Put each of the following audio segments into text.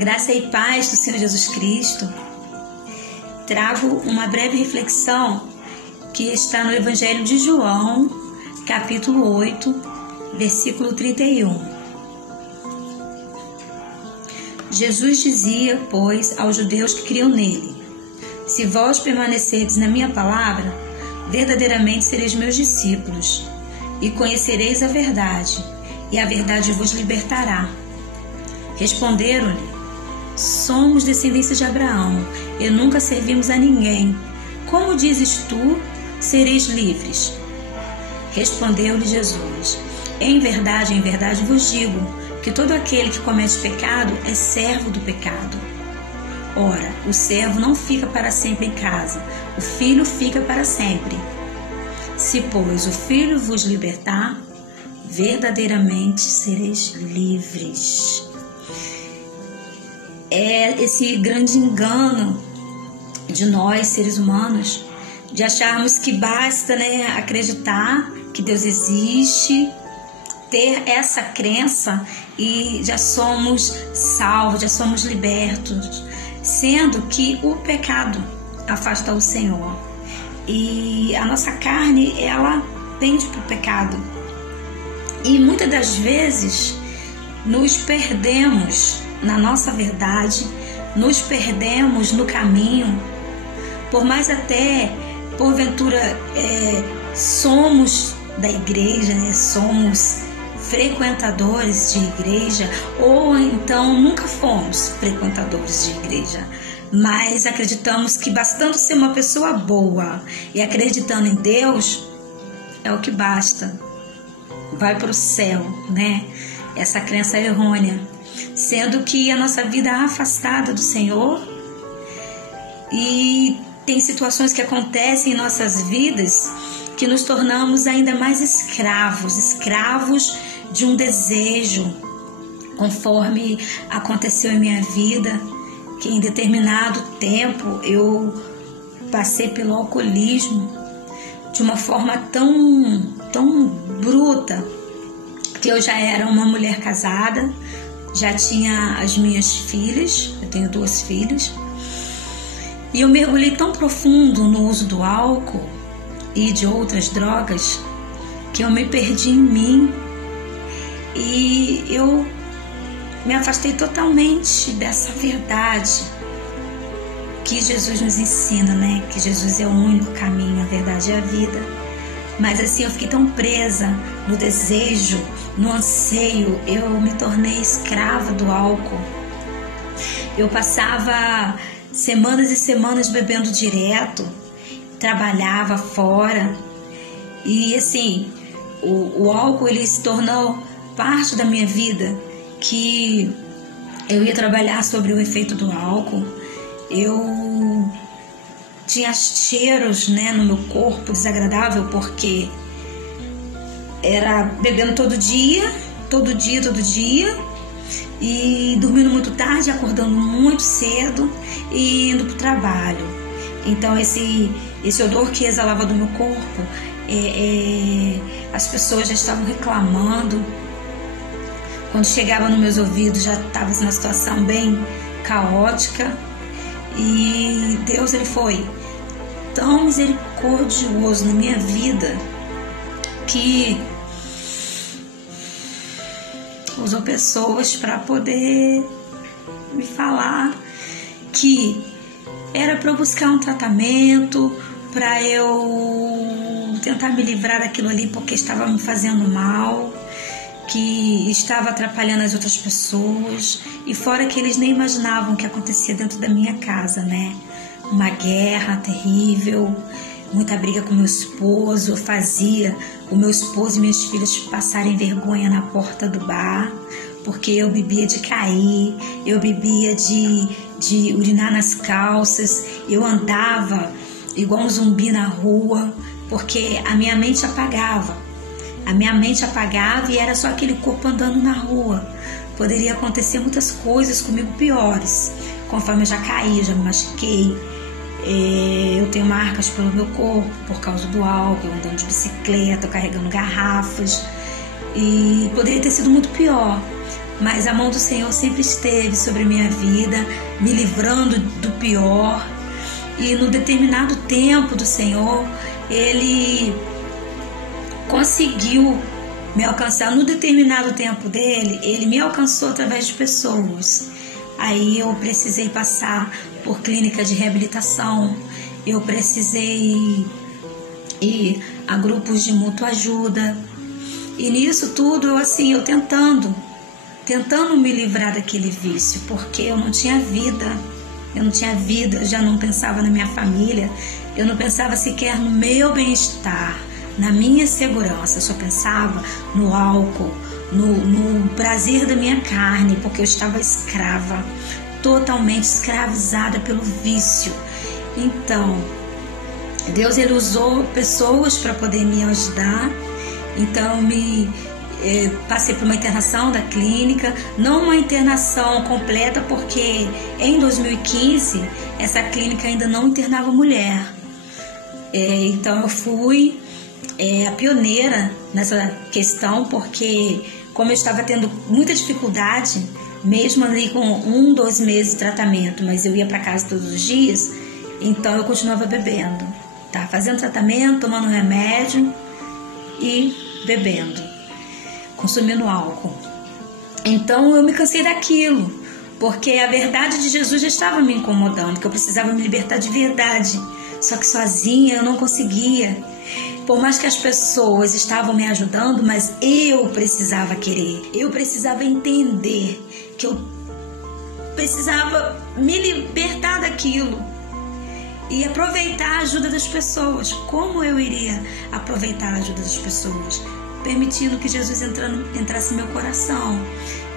Graça e paz do Senhor Jesus Cristo. Trago uma breve reflexão que está no Evangelho de João, capítulo 8, versículo 31. Jesus dizia, pois, aos judeus que criam nele: se vós permanecerdes na minha palavra, verdadeiramente sereis meus discípulos, e conhecereis a verdade, e a verdade vos libertará. Responderam-lhe: somos descendência de Abraão, e nunca servimos a ninguém. Como dizes tu, sereis livres? Respondeu-lhe Jesus: em verdade vos digo, que todo aquele que comete pecado é servo do pecado. Ora, o servo não fica para sempre em casa, o filho fica para sempre. Se, pois, o filho vos libertar, verdadeiramente sereis livres. É esse grande engano de nós, seres humanos, de acharmos que basta, acreditar que Deus existe, ter essa crença e já somos salvos, já somos libertos, sendo que o pecado afasta o Senhor. E a nossa carne, ela tende para o pecado. E muitas das vezes nos perdemos na nossa verdade, nos perdemos no caminho, por mais até, porventura, somos da igreja, somos frequentadores de igreja, ou então nunca fomos frequentadores de igreja, mas acreditamos que bastando ser uma pessoa boa e acreditando em Deus, é o que basta, vai para o céu, Essa crença é errônea, sendo que a nossa vida é afastada do Senhor, e tem situações que acontecem em nossas vidas que nos tornamos ainda mais escravos de um desejo, conforme aconteceu em minha vida, que em determinado tempo eu passei pelo alcoolismo de uma forma tão bruta, que eu já era uma mulher casada, já tinha as minhas filhas, eu tenho 2 filhas, e eu mergulhei tão profundo no uso do álcool e de outras drogas que eu me perdi em mim, e eu me afastei totalmente dessa verdade que Jesus nos ensina, que Jesus é o único caminho, a verdade e a vida. Mas assim, eu fiquei tão presa no desejo, no anseio, eu me tornei escrava do álcool. Eu passava semanas e semanas bebendo direto, trabalhava fora, e assim, o álcool ele se tornou parte da minha vida, que eu ia trabalhar sobre o efeito do álcool. Eu tinha cheiros, no meu corpo desagradável, porque era bebendo todo dia, e dormindo muito tarde, acordando muito cedo e indo para o trabalho. Então esse odor que exalava do meu corpo, as pessoas já estavam reclamando. Quando chegava nos meus ouvidos, já estava numa situação bem caótica. E Deus, ele foi tão misericordioso na minha vida, que usou pessoas para poder me falar que era para eu buscar um tratamento, para eu tentar me livrar daquilo ali, porque estava me fazendo mal, que estava atrapalhando as outras pessoas, e fora que eles nem imaginavam o que acontecia dentro da minha casa, Uma guerra terrível, muita briga com meu esposo, fazia o meu esposo e minhas filhas passarem vergonha na porta do bar, porque eu bebia de cair, eu bebia de urinar nas calças, eu andava igual um zumbi na rua, porque a minha mente apagava. E era só aquele corpo andando na rua. Poderia acontecer muitas coisas comigo piores, conforme eu já caí, já me machuquei. Eu tenho marcas pelo meu corpo por causa do álcool, andando de bicicleta, carregando garrafas, e poderia ter sido muito pior. mas a mão do Senhor sempre esteve sobre a minha vida, me livrando do pior. E no determinado tempo do Senhor, Ele conseguiu me alcançar. No determinado tempo dele, Ele me alcançou através de pessoas. Aí eu precisei passar por clínica de reabilitação, eu precisei ir a grupos de mútua ajuda. E nisso tudo, eu tentando me livrar daquele vício, porque eu não tinha vida. Eu já não pensava na minha família, eu não pensava sequer no meu bem-estar, na minha segurança, eu só pensava no álcool, no prazer da minha carne, porque eu estava escrava, totalmente escravizada pelo vício. Então, Deus, Ele usou pessoas para poder me ajudar. Então, passei por uma internação da clínica, não uma internação completa, porque em 2015 essa clínica ainda não internava mulher. Então eu fui a pioneira nessa questão, porque como eu estava tendo muita dificuldade, mesmo ali com 2 meses de tratamento, mas eu ia para casa todos os dias, então eu continuava bebendo, tá? Fazendo tratamento, tomando remédio e bebendo, consumindo álcool. Então eu me cansei daquilo, porque a verdade de Jesus já estava me incomodando, que eu precisava me libertar de verdade. Só que sozinha eu não conseguia. Por mais que as pessoas estavam me ajudando, mas eu precisava querer, eu precisava entender que eu precisava me libertar daquilo e aproveitar a ajuda das pessoas. Como eu iria aproveitar a ajuda das pessoas? Permitindo que Jesus entrasse no meu coração.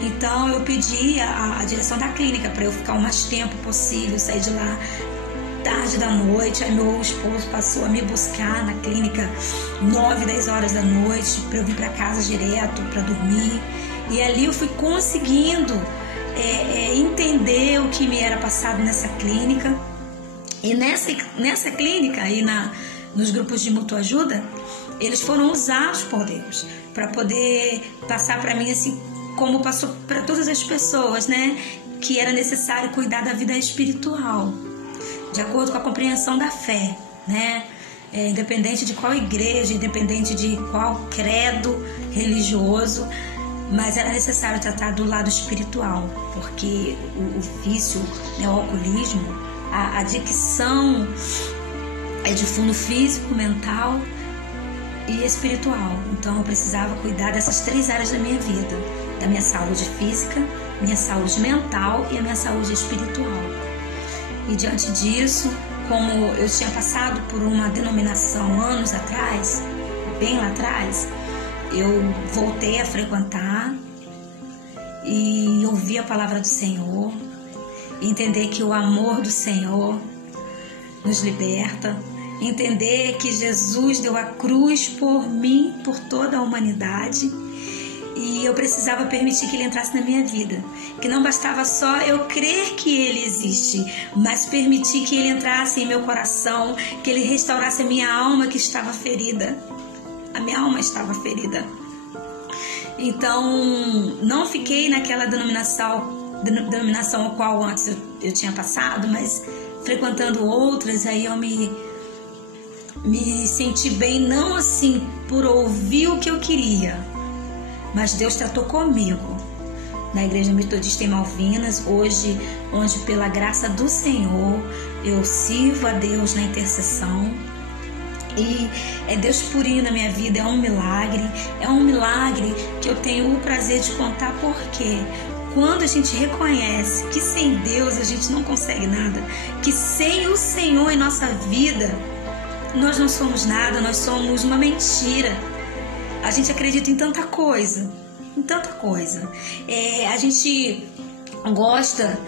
Então eu pedi a direção da clínica para eu ficar o mais tempo possível, sair de lá tarde da noite. Aí meu esposo passou a me buscar na clínica 9, 10 horas da noite para eu vir para casa direto para dormir. E ali eu fui conseguindo entender o que me era passado nessa clínica. E nessa clínica aí nos grupos de mútua ajuda, eles foram usados por Deus para poder passar para mim, assim como passou para todas as pessoas, né, que era necessário cuidar da vida espiritual, de acordo com a compreensão da fé, né, independente de qual igreja, independente de qual credo religioso, mas era necessário tratar do lado espiritual, porque o vício, né, o alcoolismo, a adicção é de fundo físico, mental e espiritual. Então eu precisava cuidar dessas 3 áreas da minha vida, da minha saúde física, minha saúde mental e a minha saúde espiritual. E diante disso, como eu tinha passado por uma denominação anos atrás, bem lá atrás, eu voltei a frequentar e ouvir a palavra do Senhor, entender que o amor do Senhor nos liberta, entender que Jesus deu a cruz por mim, por toda a humanidade, e eu precisava permitir que Ele entrasse na minha vida, que não bastava só eu crer que Ele existe, mas permitir que Ele entrasse em meu coração, que Ele restaurasse a minha alma que estava ferida. A minha alma estava ferida. Então não fiquei naquela denominação a qual antes eu tinha passado, mas frequentando outras, aí eu me senti bem, não assim por ouvir o que eu queria, mas Deus tratou comigo na Igreja Metodista em Malvinas, hoje, onde pela graça do Senhor eu sirvo a Deus na intercessão. E é Deus purinho na minha vida, é um milagre que eu tenho o prazer de contar, porque quando a gente reconhece que sem Deus a gente não consegue nada, que sem o Senhor em nossa vida nós não somos nada, nós somos uma mentira. A gente acredita em tanta coisa, a gente gosta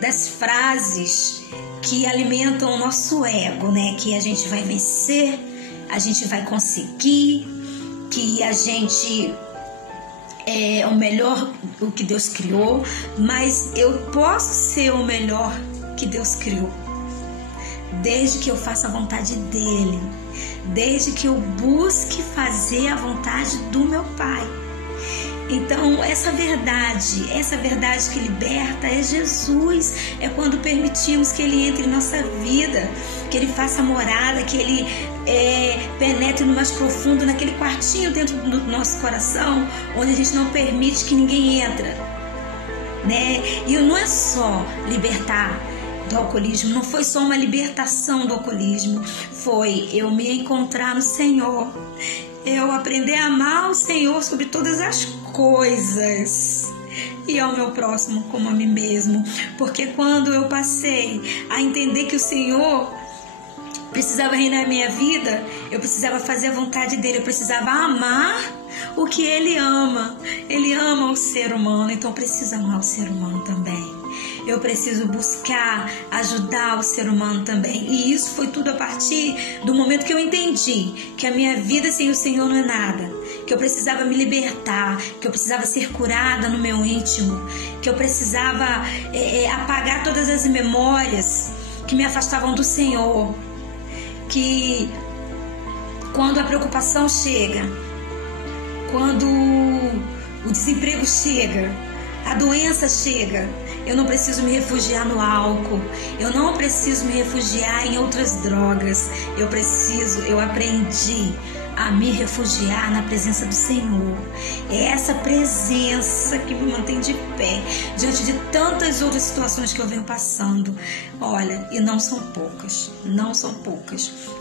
das frases que alimentam o nosso ego, né? Que a gente vai vencer, a gente vai conseguir, que a gente é o melhor o que Deus criou, mas eu posso ser o melhor que Deus criou, desde que eu faça a vontade dEle, desde que eu busque fazer a vontade do meu Pai. Então, essa verdade que liberta é Jesus. É quando permitimos que Ele entre em nossa vida, que Ele faça morada, que Ele penetre no mais profundo, naquele quartinho dentro do nosso coração, onde a gente não permite que ninguém entre, né? E não é só libertar do alcoolismo, não foi só uma libertação do alcoolismo, foi eu me encontrar no Senhor, eu aprender a amar o Senhor sobre todas as coisas e ao meu próximo como a mim mesmo. Porque quando eu passei a entender que o Senhor precisava reinar na minha vida, eu precisava fazer a vontade dele, eu precisava amar o que ele ama. Ele ama o ser humano, então eu preciso amar o ser humano também. Eu preciso buscar ajudar o ser humano também. E isso foi tudo a partir do momento que eu entendi que a minha vida sem o Senhor não é nada, que eu precisava me libertar, que eu precisava ser curada no meu íntimo, que eu precisava apagar todas as memórias que me afastavam do Senhor. Que quando a preocupação chega, quando o desemprego chega, a doença chega, eu não preciso me refugiar no álcool, eu não preciso me refugiar em outras drogas, eu aprendi a me refugiar na presença do Senhor. É essa presença que me mantém de pé diante de tantas outras situações que eu venho passando. Olha, e não são poucas,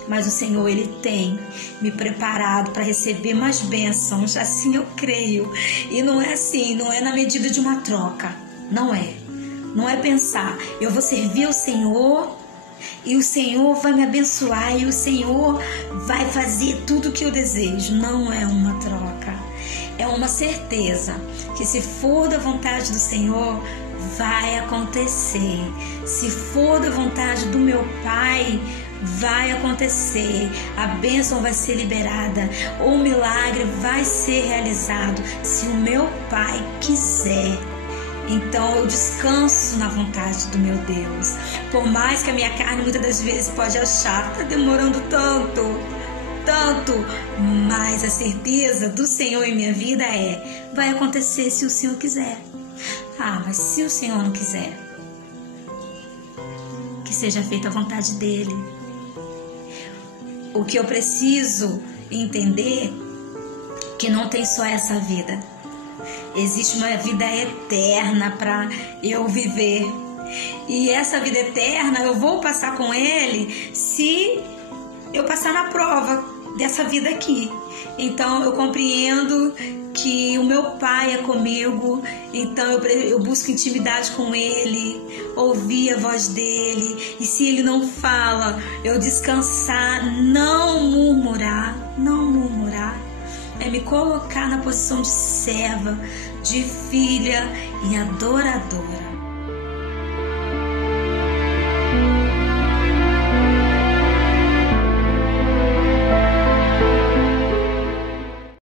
mas o Senhor, Ele tem me preparado para receber mais bênçãos, assim eu creio. E não é assim, não é na medida de uma troca, não é pensar, eu vou servir ao Senhor e o Senhor vai me abençoar e o Senhor vai fazer tudo o que eu desejo. Não é uma troca, é uma certeza que se for da vontade do Senhor, vai acontecer. Se for da vontade do meu Pai, vai acontecer. A bênção vai ser liberada, o milagre vai ser realizado, se o meu Pai quiser. Então eu descanso na vontade do meu Deus. Por mais que a minha carne muitas das vezes pode achar, está demorando tanto, mas a certeza do Senhor em minha vida vai acontecer se o Senhor quiser. Mas se o Senhor não quiser, que seja feita a vontade dEle. O que eu preciso entender que não tem só essa vida. Existe uma vida eterna para eu viver. E essa vida eterna eu vou passar com Ele se eu passar na prova dessa vida aqui. Então eu compreendo que o meu Pai é comigo, então eu busco intimidade com Ele, ouvir a voz dEle, e se Ele não fala, eu descansar, não murmurar, é me colocar na posição de serva, de filha e adoradora.